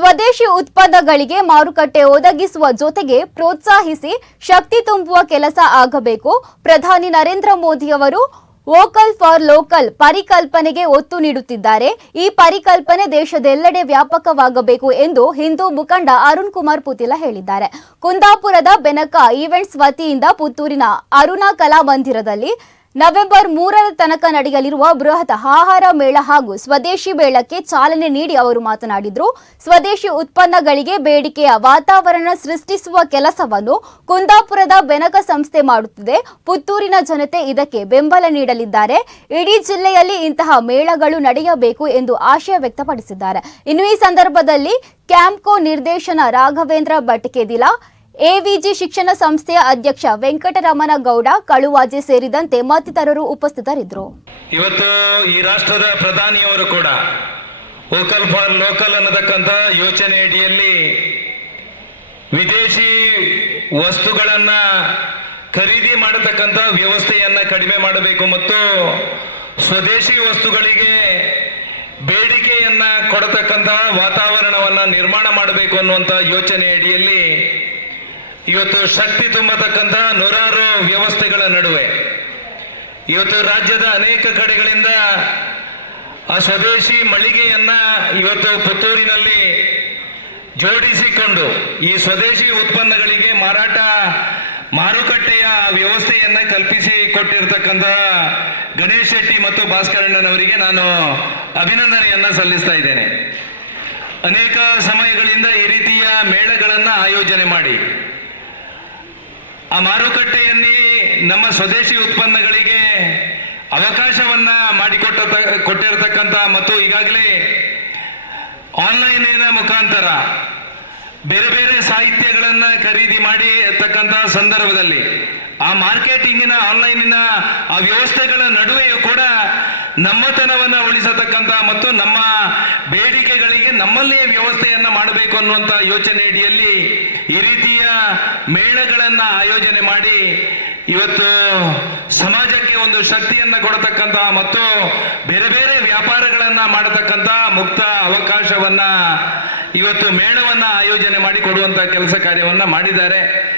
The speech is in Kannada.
ಸ್ವದೇಶಿ ಉತ್ಪನ್ನಗಳಿಗೆ ಮಾರುಕಟ್ಟೆ ಒದಗಿಸುವ ಜೊತೆಗೆ ಪ್ರೋತ್ಸಾಹಿಸಿ ಶಕ್ತಿ ತುಂಬುವ ಕೆಲಸ ಆಗಬೇಕು. ಪ್ರಧಾನಿ ನರೇಂದ್ರ ಮೋದಿ ಅವರು ವೋಕಲ್ ಫಾರ್ ಲೋಕಲ್ ಪರಿಕಲ್ಪನೆಗೆ ಒತ್ತು ನೀಡುತ್ತಿದ್ದಾರೆ. ಈ ಪರಿಕಲ್ಪನೆ ದೇಶದೆಲ್ಲೆಡೆ ವ್ಯಾಪಕವಾಗಬೇಕು ಎಂದು ಹಿಂದೂ ಮುಖಂಡ ಅರುಣ್ ಕುಮಾರ್ ಪುತಿಲ ಹೇಳಿದ್ದಾರೆ. ಕುಂದಾಪುರದ ಬೆನಕ ಈವೆಂಟ್ಸ್ ವತಿಯಿಂದ ಪುತ್ತೂರಿನ ಅರುಣಾ ಕಲಾ ಮಂದಿರದಲ್ಲಿ ನವೆಂಬರ್ ಮೂರರ ತನಕ ನಡೆಯಲಿರುವ ಬೃಹತ್ ಆಹಾರ ಮೇಳ ಹಾಗೂ ಸ್ವದೇಶಿ ಮೇಳಕ್ಕೆ ಚಾಲನೆ ನೀಡಿ ಅವರು ಮಾತನಾಡಿದರು. ಸ್ವದೇಶಿ ಉತ್ಪನ್ನಗಳಿಗೆ ಬೇಡಿಕೆಯ ವಾತಾವರಣ ಸೃಷ್ಟಿಸುವ ಕೆಲಸವನ್ನು ಕುಂದಾಪುರದ ಬೆನಕ ಸಂಸ್ಥೆ ಮಾಡುತ್ತಿದೆ. ಪುತ್ತೂರಿನ ಜನತೆ ಇದಕ್ಕೆ ಬೆಂಬಲ ನೀಡಲಿದ್ದಾರೆ. ಇಡೀ ಜಿಲ್ಲೆಯಲ್ಲಿ ಇಂತಹ ಮೇಳಗಳು ನಡೆಯಬೇಕು ಎಂದು ಆಶಯ ವ್ಯಕ್ತಪಡಿಸಿದ್ದಾರೆ. ಇನ್ನು ಈ ಸಂದರ್ಭದಲ್ಲಿ ಕ್ಯಾಂಪ್ಕೋ ನಿರ್ದೇಶನ ರಾಘವೇಂದ್ರ ಭಟ್ಕೆದಿಲ ಎವಿಜಿ ಶಿಕ್ಷಣ ಸಂಸ್ಥೆಯ ಅಧ್ಯಕ್ಷ ವೆಂಕಟರಮಣ ಗೌಡ ಕಳುವಾಜೆ ಸೇರಿದಂತೆ ಮತ್ತಿತರರು ಉಪಸ್ಥಿತರಿದ್ದರು. ಇವತ್ತು ಈ ರಾಷ್ಟ್ರದ ಪ್ರಧಾನಿಯವರು ಕೂಡ ವೋಕಲ್ ಫಾರ್ ಲೋಕಲ್ ಅನ್ನತಕ್ಕಂಥ ಯೋಚನೆ ಅಡಿಯಲ್ಲಿ ವಿದೇಶಿ ವಸ್ತುಗಳನ್ನ ಖರೀದಿ ಮಾಡತಕ್ಕಂಥ ವ್ಯವಸ್ಥೆಯನ್ನ ಕಡಿಮೆ ಮಾಡಬೇಕು ಮತ್ತು ಸ್ವದೇಶಿ ವಸ್ತುಗಳಿಗೆ ಬೇಡಿಕೆಯನ್ನ ಕೊಡತಕ್ಕಂತಹ ವಾತಾವರಣವನ್ನ ನಿರ್ಮಾಣ ಮಾಡಬೇಕು ಅನ್ನುವಂಥ ಯೋಚನೆ ಅಡಿಯಲ್ಲಿ ಇವತ್ತು ಶಕ್ತಿ ತುಂಬತಕ್ಕಂಥ ನೂರಾರು ವ್ಯವಸ್ಥೆಗಳ ನಡುವೆ ಇವತ್ತು ರಾಜ್ಯದ ಅನೇಕ ಕಡೆಗಳಿಂದ ಆ ಸ್ವದೇಶಿ ಮಳಿಗೆಯನ್ನ ಇವತ್ತು ಪುತ್ತೂರಿನಲ್ಲಿ ಜೋಡಿಸಿಕೊಂಡು ಈ ಸ್ವದೇಶಿ ಉತ್ಪನ್ನಗಳಿಗೆ ಮಾರಾಟ ಮಾರುಕಟ್ಟೆಯ ವ್ಯವಸ್ಥೆಯನ್ನ ಕಲ್ಪಿಸಿ ಕೊಟ್ಟಿರ್ತಕ್ಕಂಥ ಗಣೇಶ್ ಶೆಟ್ಟಿ ಮತ್ತು ಭಾಸ್ಕರಣ್ಣನವರಿಗೆ ನಾನು ಅಭಿನಂದನೆಯನ್ನ ಸಲ್ಲಿಸ್ತಾ ಇದ್ದೇನೆ. ಅನೇಕ ಸಮಯಗಳಿಂದ ಈ ರೀತಿಯ ಮೇಳಗಳನ್ನು ಆಯೋಜನೆ ಮಾಡಿ ಆ ಮಾರುಕಟ್ಟೆಯಲ್ಲಿ ನಮ್ಮ ಸ್ವದೇಶಿ ಉತ್ಪನ್ನಗಳಿಗೆ ಅವಕಾಶವನ್ನ ಮಾಡಿಕೊಟ್ಟ ಕೊಟ್ಟಿರತಕ್ಕಂಥ ಮತ್ತು ಈಗಾಗಲೇ ಆನ್ಲೈನಿನ ಮುಖಾಂತರ ಬೇರೆ ಬೇರೆ ಸಾಹಿತ್ಯಗಳನ್ನ ಖರೀದಿ ಮಾಡಿ ಸಂದರ್ಭದಲ್ಲಿ ಆ ಮಾರ್ಕೆಟಿಂಗಿನ, ಆನ್ಲೈನಿನ ಆ ವ್ಯವಸ್ಥೆಗಳ ನಡುವೆಯೂ ಕೂಡ ನಮ್ಮತನವನ್ನ ಉಳಿಸತಕ್ಕಂಥ ಮತ್ತು ನಮ್ಮ ಬೇಡಿಕೆಗಳಿಗೆ ನಮ್ಮಲ್ಲಿಯೇ ವ್ಯವಸ್ಥೆಯನ್ನ ಮಾಡಬೇಕು ಅನ್ನುವಂಥ ಯೋಚನೆ ಅಡಿಯಲ್ಲಿ ಈ ರೀತಿಯ ಮೇಳಗಳನ್ನ ಆಯೋಜನೆ ಮಾಡಿ ಇವತ್ತು ಸಮಾಜಕ್ಕೆ ಒಂದು ಶಕ್ತಿಯನ್ನ ಕೊಡತಕ್ಕಂತ ಮತ್ತು ಬೇರೆ ಬೇರೆ ವ್ಯಾಪಾರಗಳನ್ನ ಮಾಡತಕ್ಕಂತ ಮುಕ್ತ ಅವಕಾಶವನ್ನ ಇವತ್ತು ಮೇಳವನ್ನ ಆಯೋಜನೆ ಮಾಡಿ ಕೊಡುವಂತ ಕೆಲಸ ಕಾರ್ಯವನ್ನ ಮಾಡಿದ್ದಾರೆ.